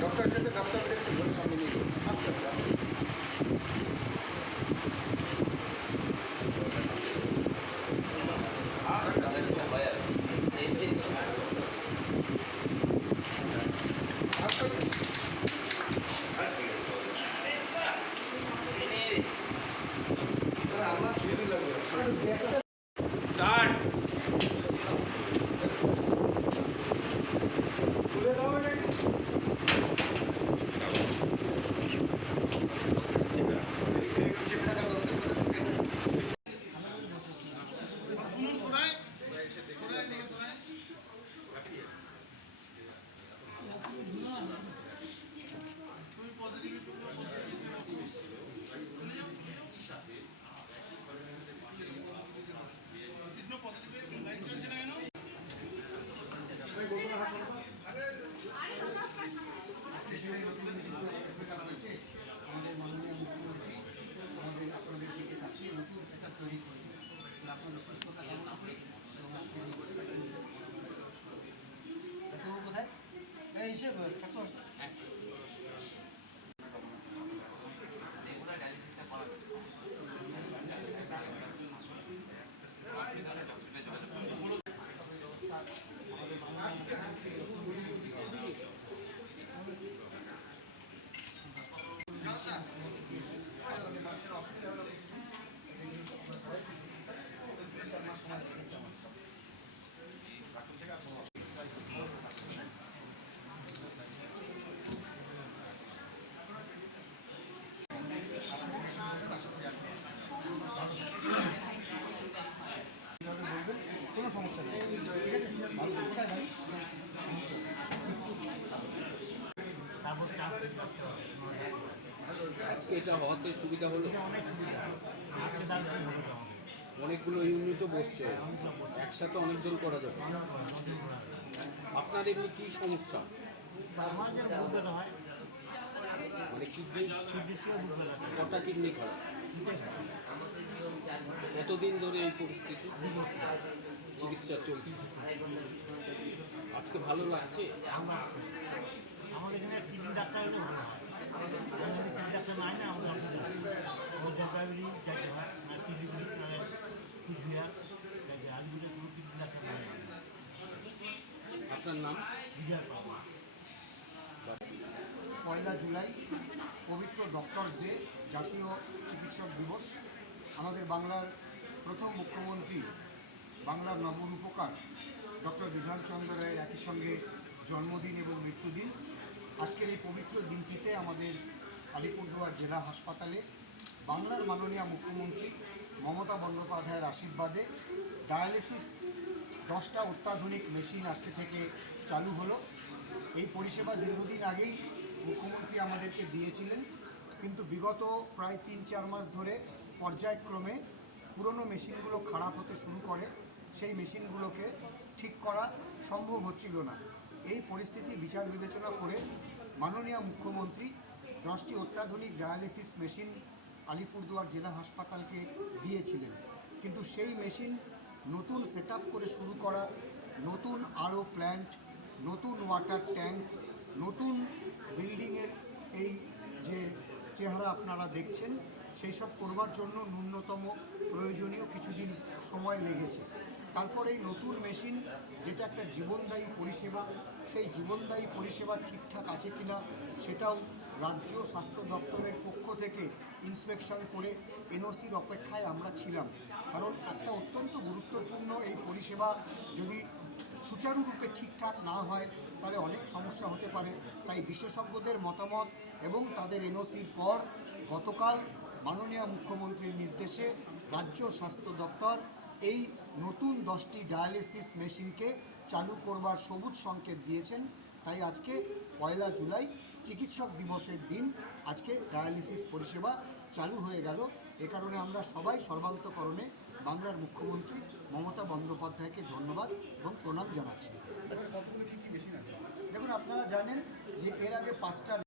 ডক্টরের সাথে ডক্টরকে একটু ধরে সামনে নিয়ে। আস্তে আস্তে আস্তে। আস্তে আস্তে। তাহলে আমার ছবি লাগবে স্টার্ট আমাদের মাননীয় মুখ্যমন্ত্রী আমাদের আপনাদের দিকে তাকিয়ে নতুন সেটা তৈরি করে আপনাদের সুস্থতা কামনা করি এবং আজকে এই সেটা তৈরি করে। ডাক্তারবাবু কোথায় এই হিসেব কোনো সমস্যা নেই আজকে এটা হওয়াতে সুবিধা হলো? অনেকগুলো ইউনিটও বসছে একসাথে অনেকজন করা যাবে আপনার এমনি কি সমস্যা মানে কিডনি। কটা কিডনি খারাপ কতদিন ধরে এই পরিস্থিতি চিকিৎসা চলছে। আজকে ভালো লাগছে? আমার আমাদের এখানে কিডনি ডাক্তার হলে ভালো হয়। কিডনি ডাক্তার নাই না আমাদের অসুবিধা হয় ও জলপাইগুড়ি যাইতে হয় না শিলিগুড়ি কুচবিহার যাইতে আলিগুড়ি কোনো কিডনি ডাক্তার নাই। আপনার নাম? বিজয় পয়লা জুলাই পবিত্র ডক্টরস ডে জাতীয় চিকিৎসক দিবস। আমাদের বাংলার প্রথম মুখ্যমন্ত্রী বাংলার নবরূপকার ডক্টর বিধানচন্দ্র রায়ের একই সঙ্গে জন্মদিন এবং মৃত্যুদিন। আজকের এই পবিত্র দিনটিতে আমাদের আলিপুরদুয়ার জেলা হাসপাতালে বাংলার মাননীয় মুখ্যমন্ত্রী মমতা বন্দ্যোপাধ্যায়ের আশীর্বাদে ডায়ালিসিস দশটা অত্যাধুনিক মেশিন আজকে থেকে চালু হলো। এই পরিষেবা দীর্ঘদিন আগেই মুখ্যমন্ত্রী আমাদেরকে দিয়েছিলেন, কিন্তু বিগত প্রায় তিন চার মাস ধরে পর্যায়ক্রমে পুরনো মেশিনগুলো খারাপ হতে শুরু করে, সেই মেশিনগুলোকে ঠিক করা সম্ভব হচ্ছিল না। এই পরিস্থিতি বিচার বিবেচনা করে মাননীয় মুখ্যমন্ত্রী দশটি অত্যাধুনিক ডায়ালিসিস মেশিন আলিপুরদুয়ার জেলা হাসপাতালকে দিয়েছিলেন। কিন্তু সেই মেশিন নতুন সেট করে শুরু করা, নতুন আরও প্ল্যান্ট, নতুন ওয়াটার ট্যাঙ্ক, নতুন বিল্ডিংয়ের এই যে চেহারা আপনারা দেখছেন সেই সব করবার জন্য ন্যূনতম প্রয়োজনীয় কিছুদিন সময় লেগেছে। তারপর এই নতুন মেশিন, যেটা একটা জীবনদায়ী পরিষেবা, সেই জীবনদায়ী পরিষেবা ঠিকঠাক আছে কিনা সেটাও রাজ্য স্বাস্থ্য দপ্তরের পক্ষ থেকে ইন্সপেকশন করে এনওসির অপেক্ষায় আমরা ছিলাম। কারণ একটা অত্যন্ত গুরুত্বপূর্ণ এই পরিষেবা যদি সুচারুরূপে ঠিকঠাক না হয়, তাহলে অনেক সমস্যা হতে পারে। তাই বিশেষজ্ঞদের মতামত এবং তাদের এনওসির পর গতকাল মাননীয় মুখ্যমন্ত্রীর নির্দেশে রাজ্য স্বাস্থ্য দপ্তর এই নতুন দশটি ডায়ালিসিস মেশিনকে চালু করবার সবুজ সংকেত দিয়েছেন। তাই আজকে পয়লা জুলাই চিকিৎসক দিবসের দিন আজকে ডায়ালিসিস পরিষেবা চালু হয়ে গেল। এ কারণে আমরা সবাই সর্বান্তকরণে বাংলার মুখ্যমন্ত্রী মমতা বন্দ্যোপাধ্যায়কে ধন্যবাদ এবং প্রণাম জানাচ্ছি। দেখুন আপনারা জানেন যে এর আগে পাঁচটা